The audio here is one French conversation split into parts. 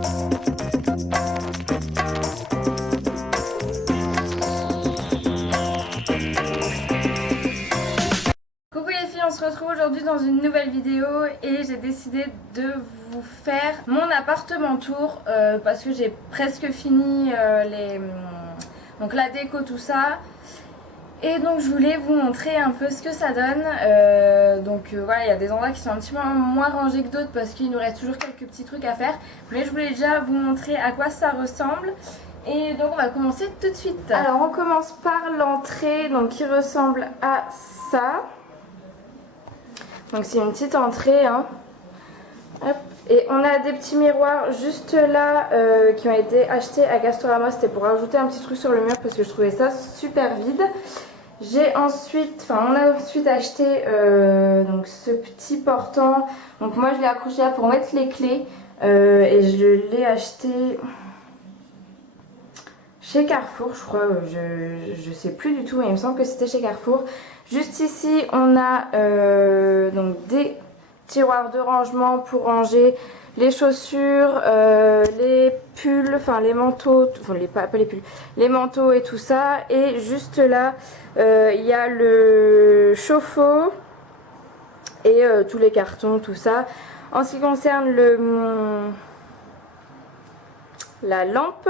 Coucou les filles, on se retrouve aujourd'hui dans une nouvelle vidéo et j'ai décidé de vous faire mon appartement tour parce que j'ai presque fini donc la déco, tout ça. Et donc je voulais vous montrer un peu ce que ça donne. Voilà, il y a des endroits qui sont un petit peu moins rangés que d'autres parce qu'il nous reste toujours quelques petits trucs à faire. Mais je voulais déjà vous montrer à quoi ça ressemble. Et donc on va commencer tout de suite. Alors on commence par l'entrée, donc qui ressemble à ça. Donc c'est une petite entrée, hein. Hop. Et on a des petits miroirs juste là qui ont été achetés à Castorama. C'était pour rajouter un petit truc sur le mur parce que je trouvais ça super vide. On a ensuite acheté donc ce petit portant. Donc moi je l'ai accroché là pour mettre les clés et je l'ai acheté chez Carrefour, je crois. Je sais plus du tout, mais il me semble que c'était chez Carrefour. Juste ici on a donc des tiroirs de rangement pour ranger les chaussures, les pulls, enfin les manteaux, pas les pulls, les manteaux et tout ça. Et juste là, il y a le chauffe-eau et tous les cartons, tout ça. En ce qui concerne la lampe,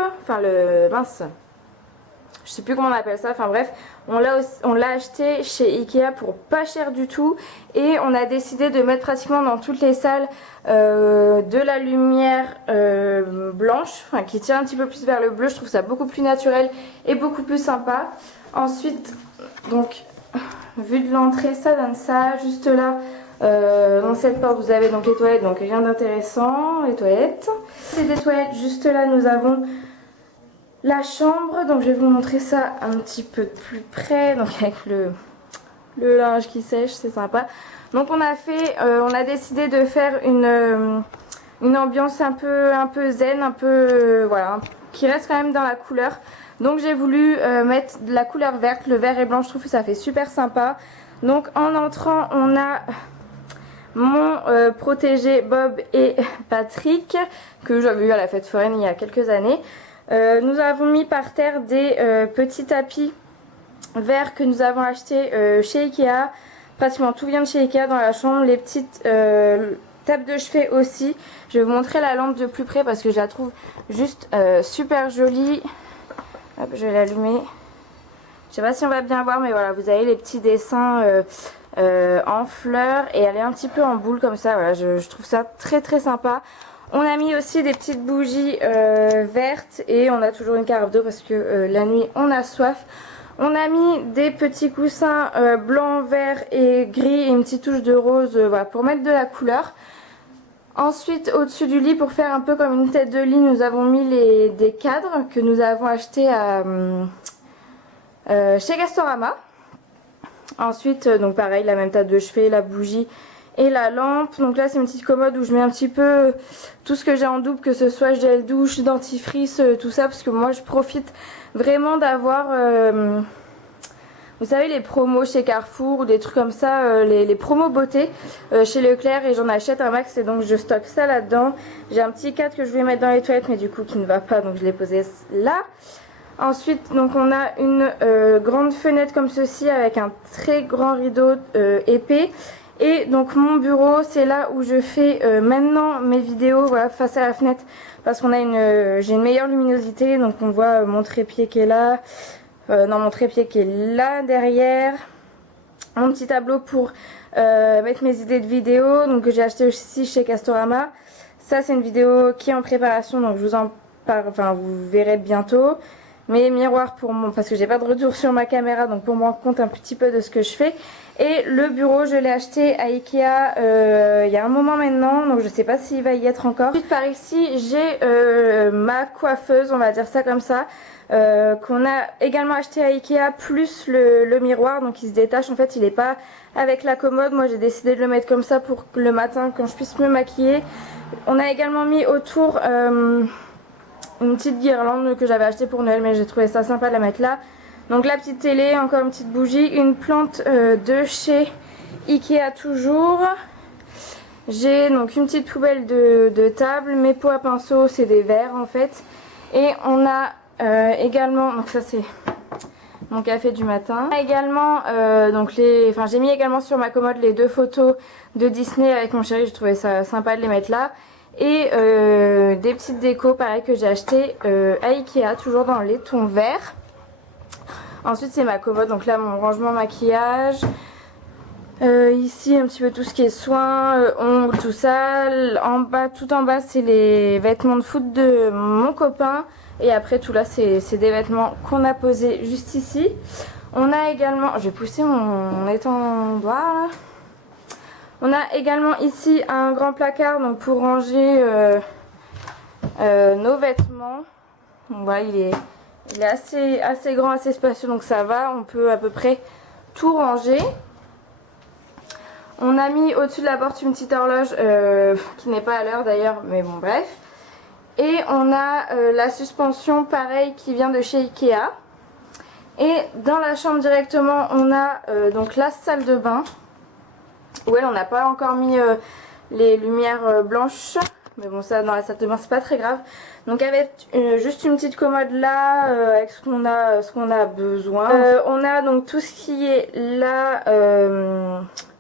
je sais plus comment on appelle ça, enfin bref, on l'a acheté chez Ikea pour pas cher du tout et on a décidé de mettre pratiquement dans toutes les salles de la lumière blanche, enfin qui tire un petit peu plus vers le bleu. Je trouve ça beaucoup plus naturel et beaucoup plus sympa. Ensuite, donc vue de l'entrée, ça donne ça. Juste là, dans cette porte, vous avez donc les toilettes, donc rien d'intéressant, les toilettes. C'est des toilettes, juste là nous avons la chambre, donc je vais vous montrer ça un petit peu de plus près, donc avec le linge qui sèche, c'est sympa. Donc on a décidé de faire une ambiance un peu zen, un peu voilà, qui reste quand même dans la couleur. Donc j'ai voulu mettre de la couleur verte, le vert et blanc, je trouve que ça fait super sympa. Donc en entrant on a mon protégé Bob et Patrick que j'avais eu à la fête foraine il y a quelques années. Nous avons mis par terre des petits tapis verts que nous avons achetés chez Ikea. Pratiquement tout vient de chez Ikea dans la chambre. Les petites tables de chevet aussi. Je vais vous montrer la lampe de plus près parce que je la trouve juste super jolie. Hop, je vais l'allumer. Je sais pas si on va bien voir, mais voilà, vous avez les petits dessins en fleurs et elle est un petit peu en boule comme ça. Voilà, je trouve ça très très sympa. On a mis aussi des petites bougies vertes et on a toujours une carafe d'eau parce que la nuit on a soif. On a mis des petits coussins blancs, verts et gris et une petite touche de rose voilà, pour mettre de la couleur. Ensuite au-dessus du lit, pour faire un peu comme une tête de lit, nous avons mis des cadres que nous avons achetés chez Castorama. Ensuite donc pareil, la même table de chevet, la bougie et la lampe. Donc là c'est une petite commode où je mets un petit peu tout ce que j'ai en double, que ce soit gel douche, dentifrice, tout ça, parce que moi je profite vraiment d'avoir vous savez les promos chez Carrefour ou des trucs comme ça, les promos beauté chez Leclerc, et j'en achète un max et donc je stocke ça là-dedans. J'ai un petit cadre que je voulais mettre dans les toilettes mais du coup qui ne va pas, donc je l'ai posé là. Ensuite donc on a une grande fenêtre comme ceci avec un très grand rideau épais. Et donc mon bureau, c'est là où je fais maintenant mes vidéos, voilà, face à la fenêtre, parce qu'on a j'ai une meilleure luminosité, donc on voit mon trépied qui est là, mon trépied qui est là derrière, mon petit tableau pour mettre mes idées de vidéos, donc que j'ai acheté aussi chez Castorama. Ça c'est une vidéo qui est en préparation, donc je vous en parle, enfin vous verrez bientôt. Mes miroirs parce que j'ai pas de retour sur ma caméra, donc pour me rendre compte un petit peu de ce que je fais. Et le bureau, je l'ai acheté à Ikea il y a un moment maintenant, donc je sais pas s'il va y être encore. Ensuite par ici j'ai ma coiffeuse, on va dire ça comme ça, qu'on a également acheté à Ikea, plus le miroir, donc il se détache. En fait il est pas avec la commode, moi j'ai décidé de le mettre comme ça pour le matin quand je puisse me maquiller. On a également mis autour une petite guirlande que j'avais achetée pour Noël, mais j'ai trouvé ça sympa de la mettre là. Donc la petite télé, encore une petite bougie, une plante de chez Ikea toujours. J'ai donc une petite poubelle de table, mes pots à pinceau c'est des verres en fait. Et on a également, donc ça c'est mon café du matin. Également, j'ai mis également sur ma commode les 2 photos de Disney avec mon chéri, j'ai trouvé ça sympa de les mettre là. Et des petites décos pareil que j'ai acheté à Ikea, toujours dans les tons verts. Ensuite c'est ma commode, donc là mon rangement maquillage. Ici un petit peu tout ce qui est soins, ongles, tout ça. En bas, tout en bas c'est les vêtements de foot de mon copain. Et après tout là c'est des vêtements qu'on a posés juste ici. On a également, je vais pousser mon étendoir là. On a également ici un grand placard donc pour ranger nos vêtements. Donc voilà, il est assez grand, assez spacieux, donc ça va, on peut à peu près tout ranger. On a mis au-dessus de la porte une petite horloge qui n'est pas à l'heure d'ailleurs, mais bon bref. Et on a la suspension pareil qui vient de chez Ikea. Et dans la chambre directement on a donc la salle de bain. Où elle on n'a pas encore mis les lumières blanches. Mais bon ça dans la salle de bain c'est pas très grave. Donc avec juste une petite commode là avec ce qu'on a besoin. On a donc tout ce qui est là,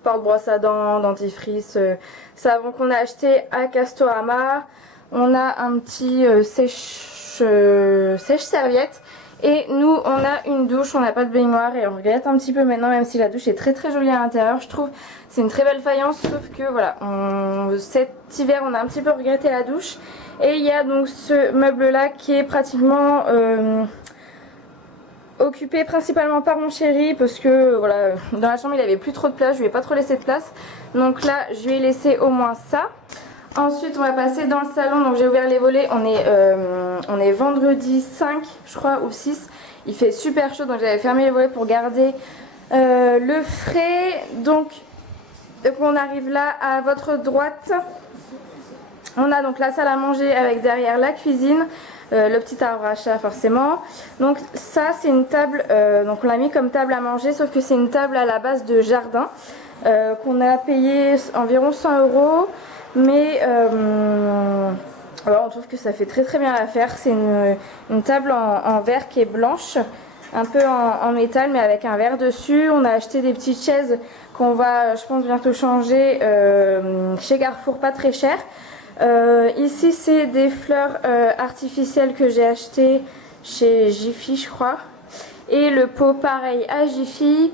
porte-brosse à dents, dentifrice, savon qu'on a acheté à Castorama. On a un petit sèche-serviette. Et nous on a une douche, on n'a pas de baignoire et on regrette un petit peu maintenant même si la douche est très très jolie à l'intérieur je trouve. C'est une très belle faïence sauf que voilà, cet hiver on a un petit peu regretté la douche. Et il y a donc ce meuble là qui est pratiquement occupé principalement par mon chéri parce que voilà, dans la chambre il avait plus trop de place, je lui ai pas trop laissé de place. Donc là je lui ai laissé au moins ça. Ensuite on va passer dans le salon, donc j'ai ouvert les volets, on est vendredi 5 je crois ou 6, il fait super chaud donc j'avais fermé les volets pour garder le frais. Donc on arrive là à votre droite, on a donc la salle à manger avec derrière la cuisine, le petit arbre à chat forcément. Donc ça c'est une table, donc on l'a mis comme table à manger sauf que c'est une table à la base de jardin qu'on a payé environ 100 €. Mais alors on trouve que ça fait très très bien l'affaire. C'est une table en verre qui est blanche, un peu en métal mais avec un verre dessus. On a acheté des petites chaises qu'on va je pense bientôt changer chez Carrefour, pas très cher. Ici c'est des fleurs artificielles que j'ai acheté chez Jiffy je crois. Et le pot pareil à Jiffy.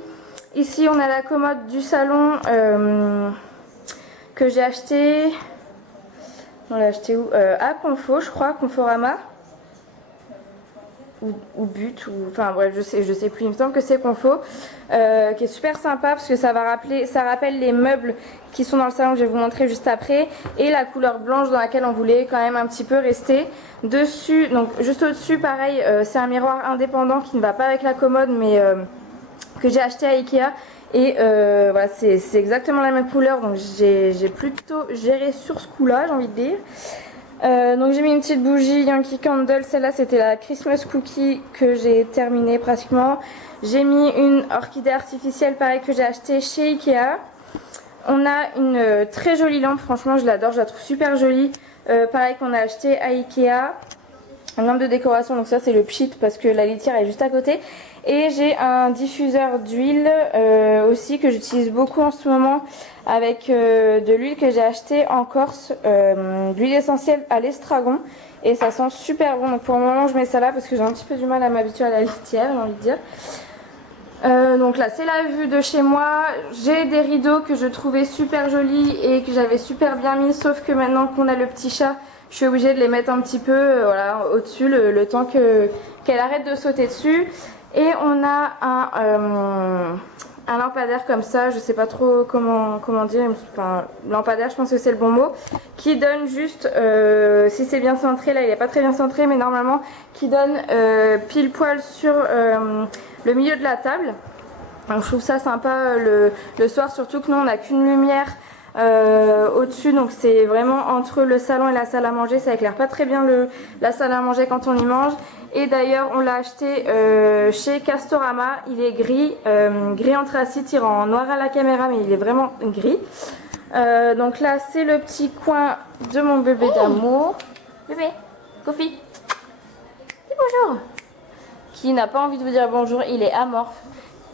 Ici on a la commode du salon que j'ai acheté, on l'a acheté où à Confo je crois, Conforama ou But, ou enfin bref je sais plus, il me semble que c'est Confo, qui est super sympa parce que ça rappelle les meubles qui sont dans le salon que je vais vous montrer juste après, et la couleur blanche dans laquelle on voulait quand même un petit peu rester. Dessus, donc juste au dessus pareil, c'est un miroir indépendant qui ne va pas avec la commode mais que j'ai acheté à Ikea. Et voilà, c'est exactement la même couleur, donc j'ai plutôt géré sur ce coup là, j'ai envie de dire. Donc j'ai mis une petite bougie Yankee Candle, celle-là c'était la Christmas Cookie que j'ai terminée pratiquement. J'ai mis une orchidée artificielle pareil que j'ai achetée chez Ikea. On a une très jolie lampe, franchement je l'adore, je la trouve super jolie, pareil qu'on a acheté à Ikea. Une lampe de décoration, donc ça c'est le pchit parce que la litière est juste à côté. Et j'ai un diffuseur d'huile aussi que j'utilise beaucoup en ce moment avec de l'huile que j'ai acheté en Corse, de l'huile essentielle à l'estragon. Et ça sent super bon, donc pour le moment je mets ça là parce que j'ai un petit peu du mal à m'habituer à la litière, j'ai envie de dire. Donc là c'est la vue de chez moi, j'ai des rideaux que je trouvais super jolis et que j'avais super bien mis, sauf que maintenant qu'on a le petit chat, je suis obligée de les mettre un petit peu voilà, au-dessus le temps qu'elle arrête de sauter dessus. Et on a un lampadaire comme ça, je sais pas trop comment dire, enfin lampadaire je pense que c'est le bon mot, qui donne juste, si c'est bien centré, là il est pas très bien centré mais normalement, qui donne pile poil sur le milieu de la table. Donc je trouve ça sympa le soir, surtout que nous on n'a qu'une lumière au-dessus, donc c'est vraiment entre le salon et la salle à manger, ça éclaire pas très bien la salle à manger quand on y mange. Et d'ailleurs on l'a acheté chez Castorama, il est gris, gris anthracite, il rend noir à la caméra mais il est vraiment gris. Donc là c'est le petit coin de mon bébé d'amour. Bébé, Kofi, dis bonjour. Qui n'a pas envie de vous dire bonjour, il est amorphe.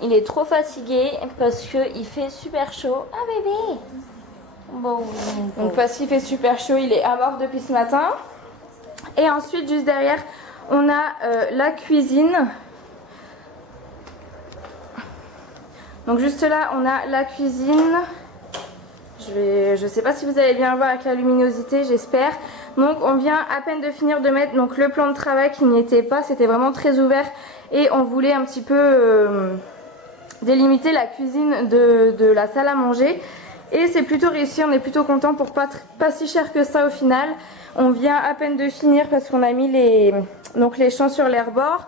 Il est trop fatigué parce qu'il fait super chaud. Ah bébé. Bon. Donc parce qu'il fait super chaud, il est amorphe depuis ce matin. Et ensuite juste derrière, on a la cuisine. Donc juste là, on a la cuisine. Je sais pas si vous allez bien voir avec la luminosité, j'espère. Donc on vient à peine de finir de mettre donc, le plan de travail qui n'y était pas. C'était vraiment très ouvert et on voulait un petit peu délimiter la cuisine de la salle à manger. Et c'est plutôt réussi, on est plutôt content pour pas si cher que ça au final. On vient à peine de finir parce qu'on a mis les champs sur les rebords.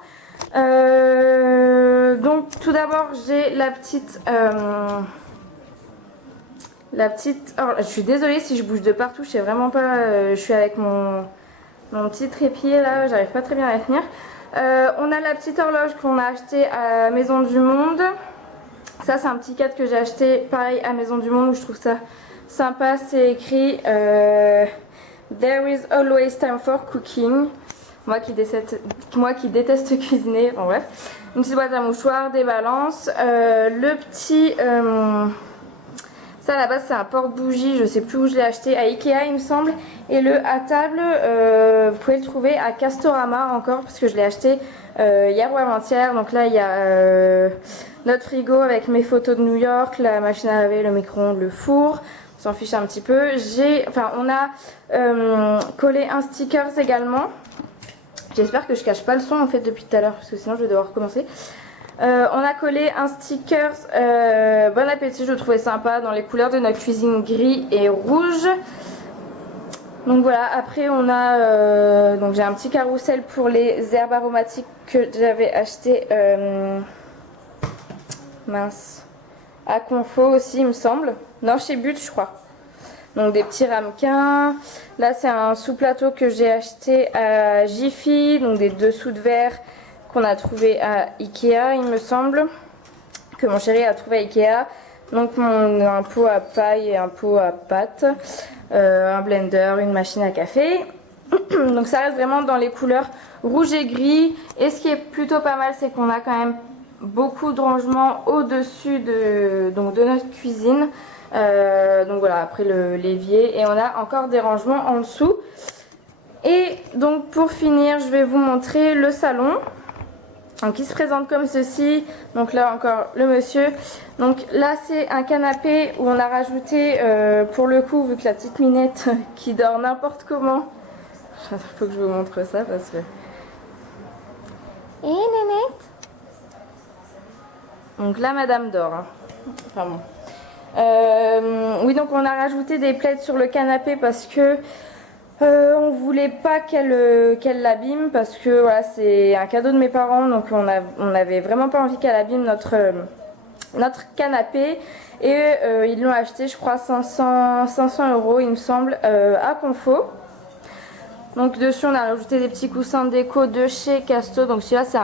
Donc tout d'abord j'ai la petite... Alors, je suis désolée si je bouge de partout, je sais vraiment pas, je suis avec mon petit trépied là, j'arrive pas très bien à la tenir. On a la petite horloge qu'on a achetée à Maison du Monde. Ça c'est un petit cadre que j'ai acheté pareil à Maison du Monde où je trouve ça sympa. C'est écrit There is always time for cooking. Moi qui déteste cuisiner, en bref. Une petite boîte à mouchoirs, des balances, le petit... ça à la base c'est un porte-bougie, je sais plus où je l'ai acheté, à Ikea il me semble. Et le à table, vous pouvez le trouver à Castorama encore parce que je l'ai acheté hier ou avant-hier. Donc là il y a notre frigo avec mes photos de New York, la machine à laver, le micro-ondes, le four. On s'en fiche un petit peu. On a collé un stickers également. J'espère que je cache pas le son en fait depuis tout à l'heure parce que sinon je vais devoir recommencer. On a collé un sticker bon appétit, je le trouvais sympa dans les couleurs de notre cuisine gris et rouge. Donc voilà, après on a donc j'ai un petit carrousel pour les herbes aromatiques que j'avais acheté à Confo aussi il me semble. Non, chez But je crois. Donc des petits ramequins. Là c'est un sous-plateau que j'ai acheté à Jiffy, donc des dessous de verre qu'on a trouvé à Ikea il me semble, que mon chéri a trouvé à Ikea. Donc un pot à paille et un pot à pâte, un blender, une machine à café. Donc ça reste vraiment dans les couleurs rouge et gris. Et ce qui est plutôt pas mal, c'est qu'on a quand même beaucoup de rangements au-dessus de notre cuisine. Donc voilà, après l'évier, et on a encore des rangements en dessous. Et donc pour finir, je vais vous montrer le salon. Donc il se présente comme ceci. Donc là encore le monsieur. Donc là c'est un canapé où on a rajouté pour le coup, vu que la petite Minette qui dort n'importe comment. Il faut que je vous montre ça parce que... Nénette. Donc là madame dort hein. Enfin bon. Oui, donc on a rajouté des plaids sur le canapé parce que on voulait pas qu'elle l'abîme, parce que voilà, c'est un cadeau de mes parents, donc on avait vraiment pas envie qu'elle abîme notre canapé. Et ils l'ont acheté, je crois 500 € il me semble, à Confo. Donc dessus on a rajouté des petits coussins de déco de chez Casto. Donc celui-là c'est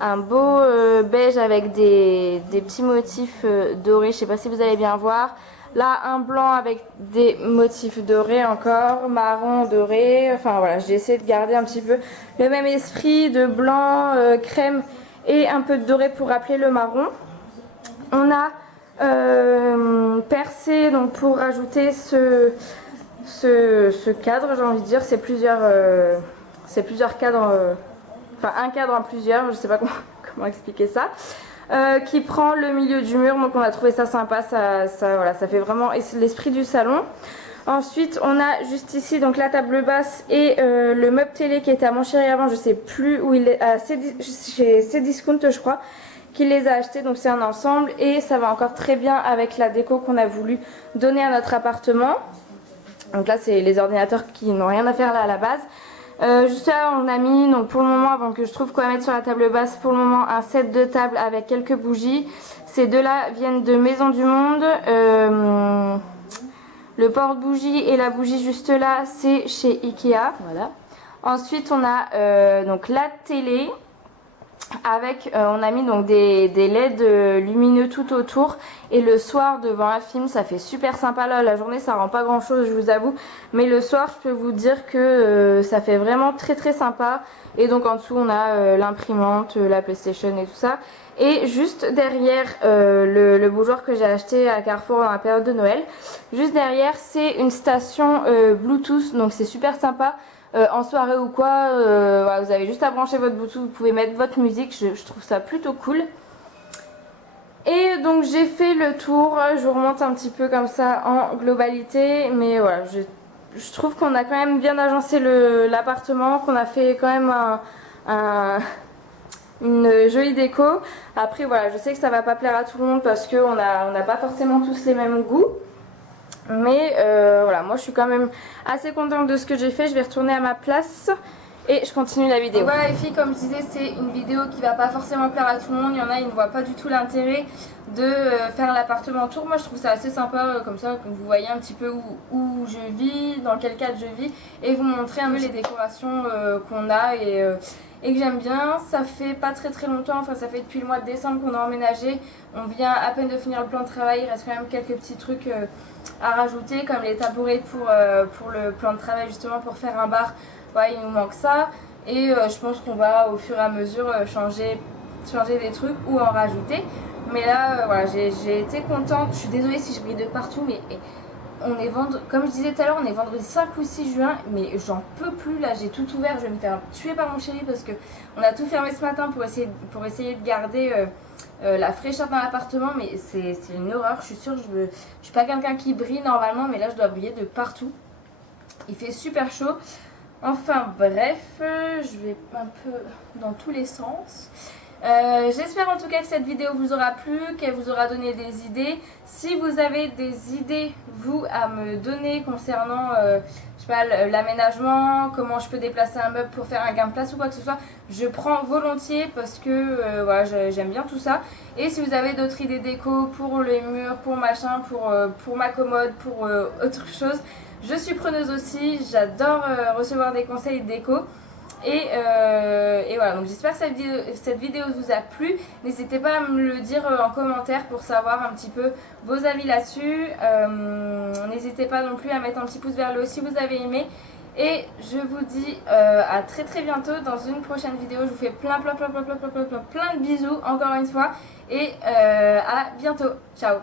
un beau beige avec des petits motifs dorés, je sais pas si vous allez bien voir. Là un blanc avec des motifs dorés encore, marron doré, enfin voilà, j'ai essayé de garder un petit peu le même esprit de blanc, crème et un peu de doré pour rappeler le marron. On a percé donc pour rajouter ce cadre, j'ai envie de dire, c'est plusieurs cadres, enfin un cadre en plusieurs, je sais pas comment expliquer ça, qui prend le milieu du mur. Donc on a trouvé ça sympa, voilà, ça fait vraiment l'esprit du salon. Ensuite on a juste ici donc la table basse et le meuble télé qui était à mon chéri avant, je sais plus où il est, chez Cdiscount je crois qu'il les a achetés. Donc c'est un ensemble et ça va encore très bien avec la déco qu'on a voulu donner à notre appartement. Donc là c'est les ordinateurs qui n'ont rien à faire là à la base. Juste là on a mis, donc pour le moment, avant que je trouve quoi mettre sur la table basse, pour le moment un set de table avec quelques bougies. Ces deux là viennent de Maison du Monde. Le porte-bougie et la bougie juste là c'est chez Ikea. Voilà. Ensuite on a donc la télé avec on a mis donc des LED lumineux tout autour, et le soir devant un film ça fait super sympa. Là la journée ça rend pas grand chose, je vous avoue, mais le soir je peux vous dire que ça fait vraiment très sympa. Et donc en dessous on a l'imprimante, la PlayStation et tout ça. Et juste derrière le bougeoir que j'ai acheté à Carrefour dans la période de Noël, juste derrière c'est une station Bluetooth, donc c'est super sympa. En soirée ou quoi, voilà, vous avez juste à brancher votre Bluetooth, vous pouvez mettre votre musique, je trouve ça plutôt cool. Et donc j'ai fait le tour, je vous remonte un petit peu comme ça en globalité, mais voilà, je trouve qu'on a quand même bien agencé l'appartement, qu'on a fait quand même une jolie déco. Après voilà, je sais que ça va pas plaire à tout le monde parce qu'on n'a pas forcément tous les mêmes goûts. Mais voilà, moi je suis quand même assez contente de ce que j'ai fait. Je vais retourner à ma place et je continue la vidéo. Voilà les filles, comme je disais, c'est une vidéo qui va pas forcément plaire à tout le monde. Il y en a, ils ne voient pas du tout l'intérêt de faire l'appartement tour. Moi je trouve ça assez sympa comme ça, que vous voyez un petit peu où je vis, dans quel cadre je vis, et vous montrer un peu les décorations qu'on a et que j'aime bien. Ça fait pas très longtemps, enfin ça fait depuis le mois de décembre qu'on a emménagé. On vient à peine de finir le plan de travail, il reste quand même quelques petits trucs à rajouter, comme les tabourets pour le plan de travail, justement pour faire un bar. Ouais, il nous manque ça, et je pense qu'on va au fur et à mesure changer des trucs ou en rajouter. Mais là voilà, j'ai été contente. Je suis désolée si je brille de partout, mais on est comme je disais tout à l'heure, on est vendredi 5 ou 6 juin, mais j'en peux plus là, j'ai tout ouvert. Je vais me faire tuer par mon chéri parce que on a tout fermé ce matin pour essayer de garder la fraîcheur dans l'appartement, mais c'est une horreur. Je suis sûre, je suis pas quelqu'un qui brille normalement, mais là je dois briller de partout. Il fait super chaud. Enfin bref, je vais un peu dans tous les sens. J'espère en tout cas que cette vidéo vous aura plu, qu'elle vous aura donné des idées. Si vous avez des idées, vous, à me donner concernant je sais pas, l'aménagement, comment je peux déplacer un meuble pour faire un gain de place ou quoi que ce soit, je prends volontiers parce que voilà, j'aime bien tout ça. Et si vous avez d'autres idées déco pour les murs, pour machin, pour ma commode, pour autre chose, je suis preneuse aussi. J'adore recevoir des conseils déco. Et voilà, donc j'espère que cette vidéo vous a plu. N'hésitez pas à me le dire en commentaire pour savoir un petit peu vos avis là-dessus. N'hésitez pas non plus à mettre un petit pouce vers le haut si vous avez aimé. Et je vous dis à très bientôt dans une prochaine vidéo. Je vous fais plein de bisous encore une fois. Et à bientôt. Ciao.